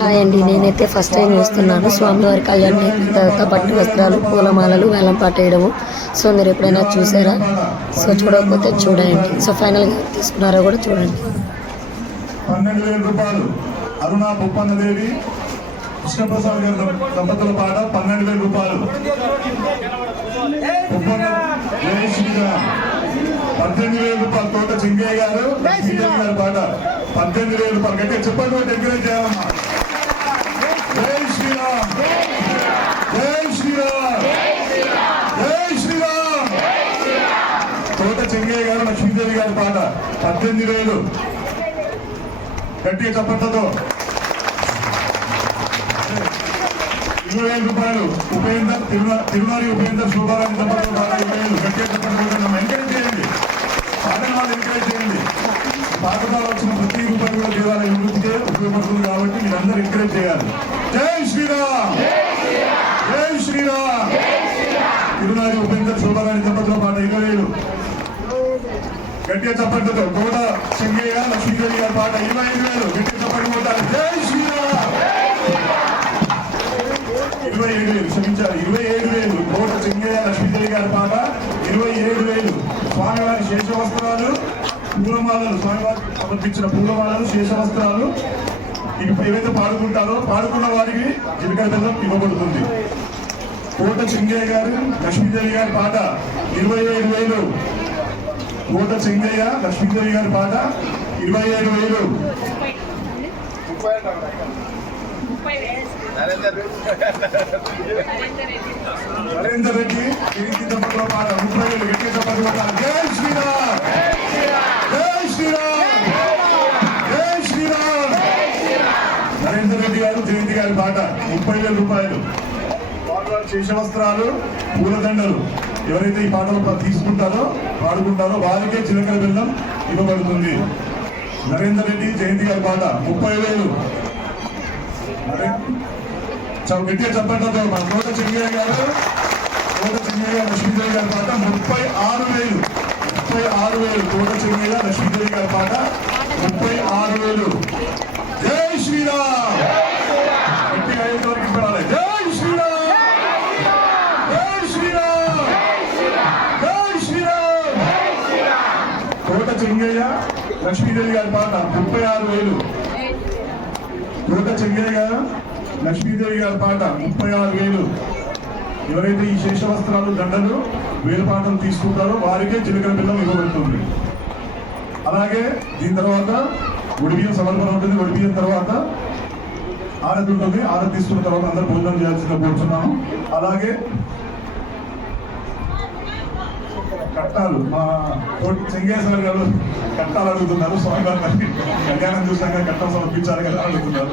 Hi అండి, నేనైతే first time చూస్తున్నాను స్వామివారి కళ్యాణం అయిపోయిన తర్వాత పట్టు వస్త్రాలు, పూలమాలలు, వేలం పాటేయడము. సో మీరు ఎప్పుడైనా చూసారా? సో చూడకపోతే చూడండి. సో ఫైనల్గా తీసుకున్నారో కూడా చూడండి. 12,000 రూపాయలు అరుణ బొప్పన్నదేవి కృష్ణప్రసాద్ గారి దంపతుల పాట 12,000 రూపాయలు. 18,000 రూపాయలు తోట చెంగయ్య గారు లక్ష్మీదేవి గారి పాట 18,000 రూపాయలు. గట్టిగా చెప్పండి, ఎంకరేజ్ చేయాలమ్మా. జై శ్రీరామ్, జై శ్రీరామ్, జై శ్రీరామ్. తోట చెంగయ్య గారు లక్ష్మీదేవి గారి పాట 18,000. గట్టిగా చప్పట్లతో 20,000 రూపాయలు. ఉపేందర్ తిరుమల ఉపేందర్ శోభారాణి దంపతుల పాట 20,000. గట్టిగా చప్పట్లు ఎంకరేజ్ చేయండి, పాటల వాళ్ళు ఎంకరేజ్ చేయండి. పాట ద్వారా వచ్చిన ప్రతి రూపాయలు కూడా దేవాలయ అభివృద్ధికే ఉపయోగపడుతుంది కాబట్టి మీరందరూ ఎంకరేజ్ చేయాలి. జై శ్రీరామ్, జై శ్రీరామ్. తిరుమల ఉపేందర్ శోభారాణి దంపతుల పాట 20,000. గట్టిగా చప్పట్లతో తోట చెంగయ్య లక్ష్మీదేవి గారి పాట 25,000. గట్టిగా చప్పట్లు కొట్టాలి. జై శ్రీరామ్. 27,000 క్షమించాలి, 27,000. తోట చెంగయ్య లక్ష్మీదేవి గారి పాట 27,000. స్వామివారి శేషవస్త్రాలు, పూలమాలలు, స్వామివారికి సమర్పించిన పూలమాలలు, శేషవస్త్రాలు ఇప్పుడు ఏవైతే పాడుకుంటారో పాడుకున్న వారికి జీవిక బెల్లం ఇవ్వబడుతుంది. తోట చెంగయ్య గారు లక్ష్మీదేవి గారి పాట 25,000. తోట చెంగయ్య లక్ష్మీదేవి గారి పాట 27,000. నరేందర్ రెడ్డి కీర్తి దంపతుల పాట 30,000. గట్టిగా చప్పట్లు కొట్టాలి. జై శ్రీరామ్, జై శ్రీరామ్, జై శ్రీరామ్. నరేందర్ రెడ్డి గారు జయంతి గారి పాట 30,000 రూపాయలు. శేషవస్త్రాలు, పూలదండలు ఎవరైతే ఈ పాటలు తీసుకుంటారో పాడుకుంటారో వారికే చిలకల బెల్లం ఇవ్వబడుతుంది. నరేందర్ రెడ్డి జయంతి గారి పాట 30,000. గట్టిగా చెప్పండి. మన తోట చెంగయ్య గారు లక్ష్మీదేవి గారి పాట 36,000. 36,000. తోట చెంగయ్య లక్ష్మీదేవి గారి పాట 36,000. జై శ్రీరామ్. గట్టిగా 5 వరకు పడాలి. జై శ్రీరామ్, జై శ్రీరామ్, జై శ్రీరామ్. తోట చెంగయ్య లక్ష్మీదేవి గారి పాట 36,000. తోట చెంగయ్య గారు లక్ష్మీదేవి గారి పాట 36,000. ఎవరైతే ఈ శేషవస్త్రాలు, దండలు, వేలుపాటలు తీసుకుంటారో వారికే చిలకల బెల్లం ఇవ్వబడుతుంది. అలాగే దీని తర్వాత ఒడిబియ్యం సమర్పణ ఉంటుంది. ఒడిబియ్యం తర్వాత ఆరతి ఉంటుంది. ఆరతి తీసుకున్న తర్వాత అందరూ భోజనం చేయాల్సిందిగా కోరుతున్నాము. అలాగే కట్టాలు, మా చెంగయ్య సార్ గారు కట్టాలు అడుగుతున్నారు. స్వామివారి కళ్యాణం చూసాక కట్టం సమర్పించాలి కదా అడుగుతున్నారు.